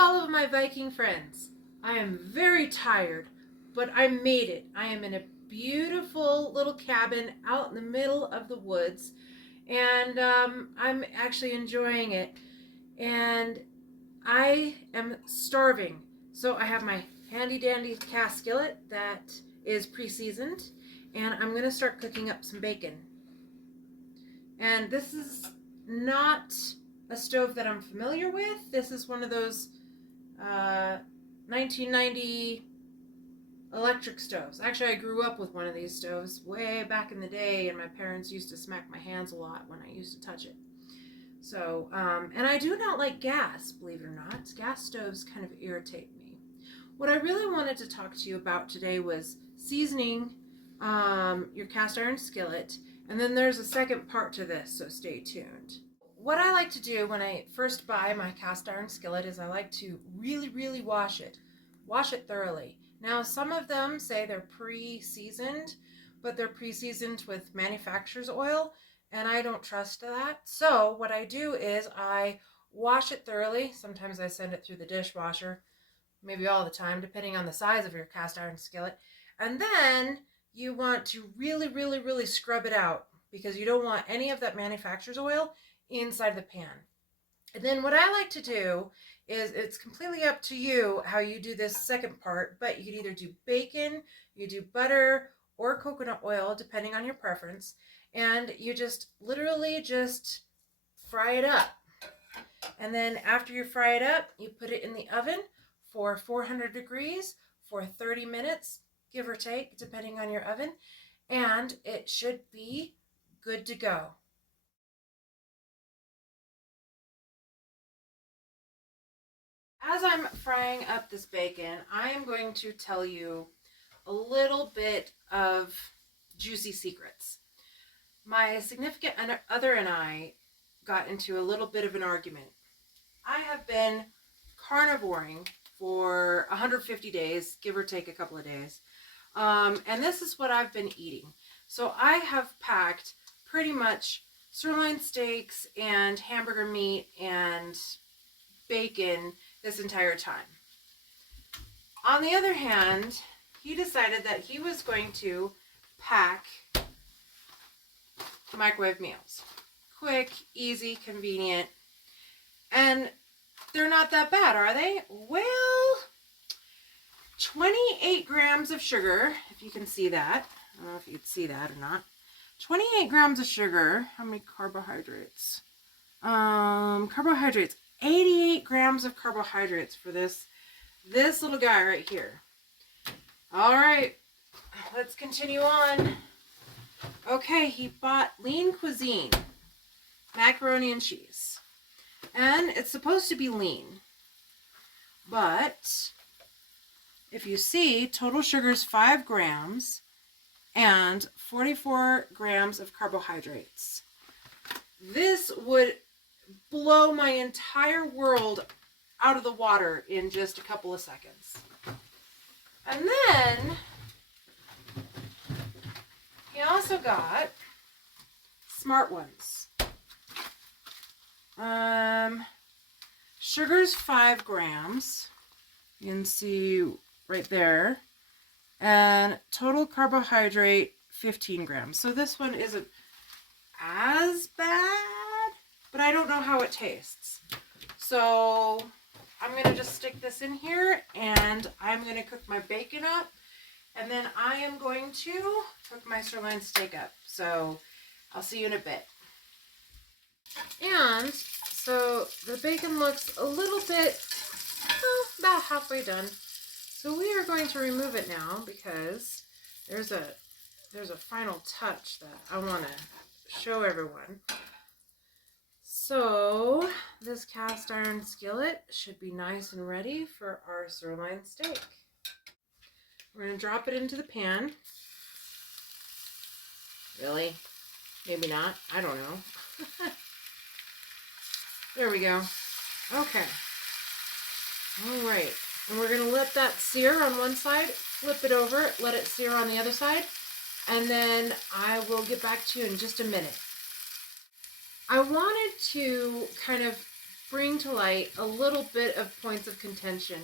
all of my Viking friends. I am very tired, but I made it. I am in a beautiful little cabin out in the middle of the woods, and I'm actually enjoying it. And I am starving, so I have my handy dandy cast skillet that is pre-seasoned, and I'm going to start cooking up some bacon. And this is not a stove that I'm familiar with. This is one of those 1990 electric stoves. Actually, I grew up with one of these stoves way back in the day, and my parents used to smack my hands a lot when I used to touch it. So, and I do not like gas, believe it or not. Gas stoves kind of irritate me. What I really wanted to talk to you about today was seasoning your cast iron skillet, and then there's a second part to this, so stay tuned. What I like to do when I first buy my cast iron skillet is I like to really wash it. Wash it thoroughly. Now, some of them say they're pre-seasoned, but they're pre-seasoned with manufacturer's oil, and I don't trust that. So what I do is I wash it thoroughly. Sometimes I send it through the dishwasher, maybe all the time, depending on the size of your cast iron skillet. And then you want to really scrub it out, because you don't want any of that manufacturer's oil inside the pan. And then what I like to do is, it's completely up to you how you do this second part, but you could either do bacon, you do butter, or coconut oil, depending on your preference, and you just literally just fry it up. And then after you fry it up, you put it in the oven for 400 degrees for 30 minutes, give or take, depending on your oven, and it should be good to go. As I'm frying up this bacon, I am going to tell you a little bit of juicy secrets. My significant other and I got into a little bit of an argument. I have been carnivoring for 150 days, give or take a couple of days. And this is what I've been eating. So I have packed pretty much sirloin steaks and hamburger meat and bacon this entire time. On the other hand, he decided that he was going to pack microwave meals. Quick, easy, convenient. And they're not that bad, are they? Well, 28 grams of sugar, if you can see that. I don't know if you can see that or not. 28 grams of sugar. How many carbohydrates? Carbohydrates. 88 grams of carbohydrates for this little guy right here. All right, let's continue on. Okay, he bought Lean Cuisine macaroni and cheese, and it's supposed to be lean, but if you see, total sugar is 5 grams and 44 grams of carbohydrates. This would blow my entire world out of the water in just a couple of seconds. And then he also got Smart Ones. Sugar's 5 grams. You can see right there. And total carbohydrate 15 grams. So this one isn't as bad, but I don't know how it tastes. So I'm going to just stick this in here, and I'm going to cook my bacon up, and then I am going to cook my sirloin steak up. So I'll see you in a bit. And so the bacon looks a little bit, well, about halfway done. So we are going to remove it now, because there's a final touch that I want to show everyone. So this cast iron skillet should be nice and ready for our sirloin steak. We're going to drop it into the pan. Really? Maybe not. I don't know. There we go. Okay. All right. And we're going to let that sear on one side, flip it over, let it sear on the other side, and then I will get back to you in just a minute. I wanted to kind of bring to light a little bit of points of contention.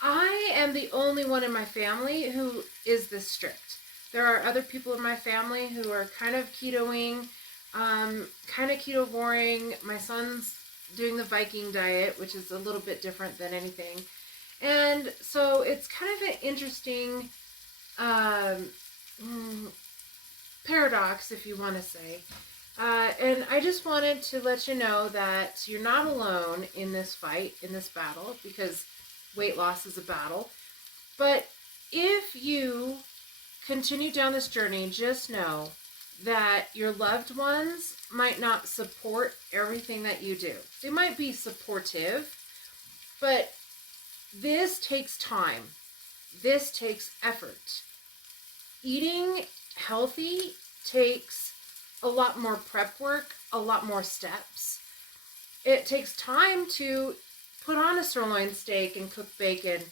I am the only one in my family who is this strict. There are other people in my family who are kind of ketoing, kind of ketovoring. My son's doing the Viking diet, which is a little bit different than anything. And so it's kind of an interesting paradox, if you want to say. And I just wanted to let you know that you're not alone in this fight, in this battle, because weight loss is a battle. But if you continue down this journey, just know that your loved ones might not support everything that you do. They might be supportive, but this takes time. This takes effort. Eating healthy takes a lot more prep work, a lot more steps. It takes time to put on a sirloin steak and cook bacon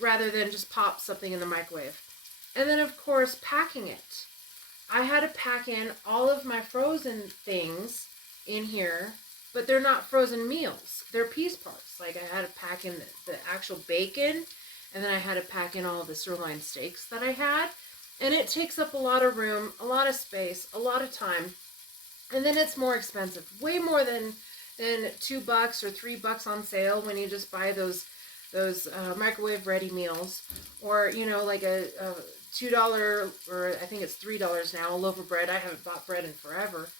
rather than just pop something in the microwave. And then, of course, packing it. I had to pack in all of my frozen things in here, but they're not frozen meals. They're piece parts. Like, I had to pack in the actual bacon, and then I had to pack in all of the sirloin steaks that I had. And it takes up a lot of room, a lot of space, a lot of time. And then it's more expensive. Way more than $2 or $3 on sale when you just buy those microwave ready meals, or like a $2, or I think it's $3 now, a loaf of bread. I haven't bought bread in forever.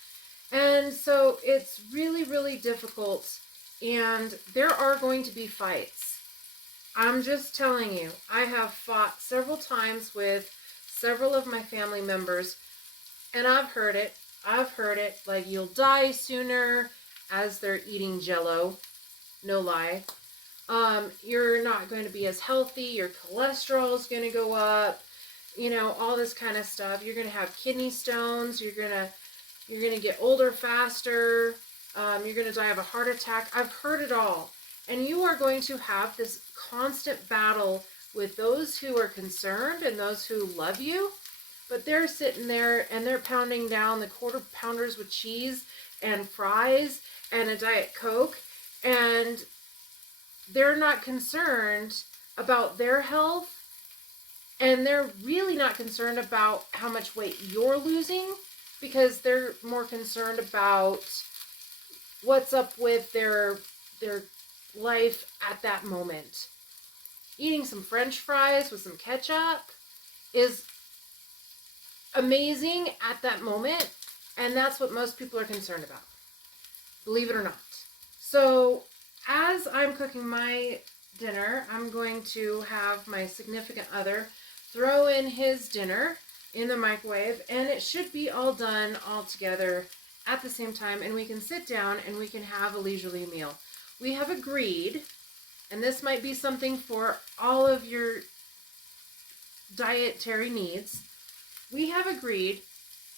And so it's really, really difficult, and there are going to be fights. I'm just telling you, I have fought several times with several of my family members, and I've heard it, like, you'll die sooner, as they're eating Jell-O, no lie. You're not going to be as healthy, your cholesterol is going to go up, all this kind of stuff. You're going to have kidney stones, you're going to get older faster, you're going to die of a heart attack. I've heard it all. And you are going to have this constant battle with those who are concerned and those who love you, but they're sitting there and they're pounding down the quarter pounders with cheese and fries and a Diet Coke, and they're not concerned about their health, and they're really not concerned about how much weight you're losing, because they're more concerned about what's up with their life at that moment. Eating some French fries with some ketchup is amazing at that moment, and that's what most people are concerned about, believe it or not. So as I'm cooking my dinner, I'm going to have my significant other throw in his dinner in the microwave, and it should be all done all together at the same time, and we can sit down and we can have a leisurely meal. We have agreed, and this might be something for all of your dietary needs, we have agreed,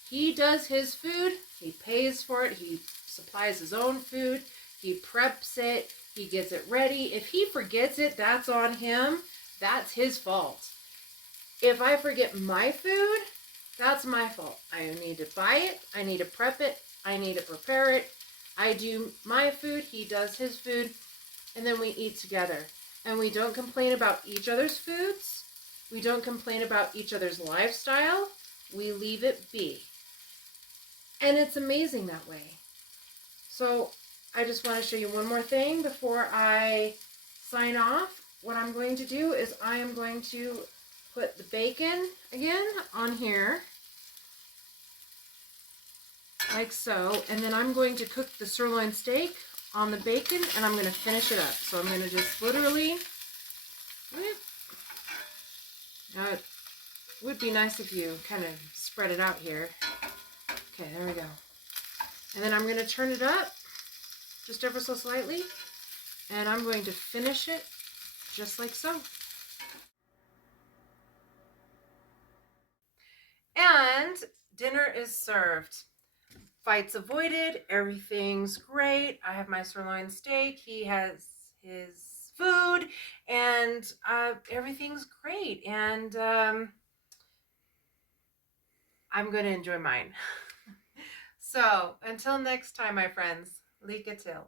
he does his food, he pays for it, he supplies his own food, he preps it, he gets it ready. If he forgets it, that's on him. That's his fault. If I forget my food, that's my fault. I need to buy it, I need to prep it, I need to prepare it. I do my food, he does his food, and then we eat together. And we don't complain about each other's foods. We don't complain about each other's lifestyle. We leave it be. And it's amazing that way. So I just want to show you one more thing before I sign off. What I'm going to do is I am going to put the bacon again on here, like so, and then I'm going to cook the sirloin steak on the bacon, and I'm going to finish it up. So I'm going to just literally, now it would be nice if you kind of spread it out here. Okay, there we go. And then I'm going to turn it up just ever so slightly, and I'm going to finish it just like so. And dinner is served. Fights avoided, everything's great. I have my sirloin steak, he has his food, and everything's great. And I'm going to enjoy mine. So until next time, my friends, Leak a till.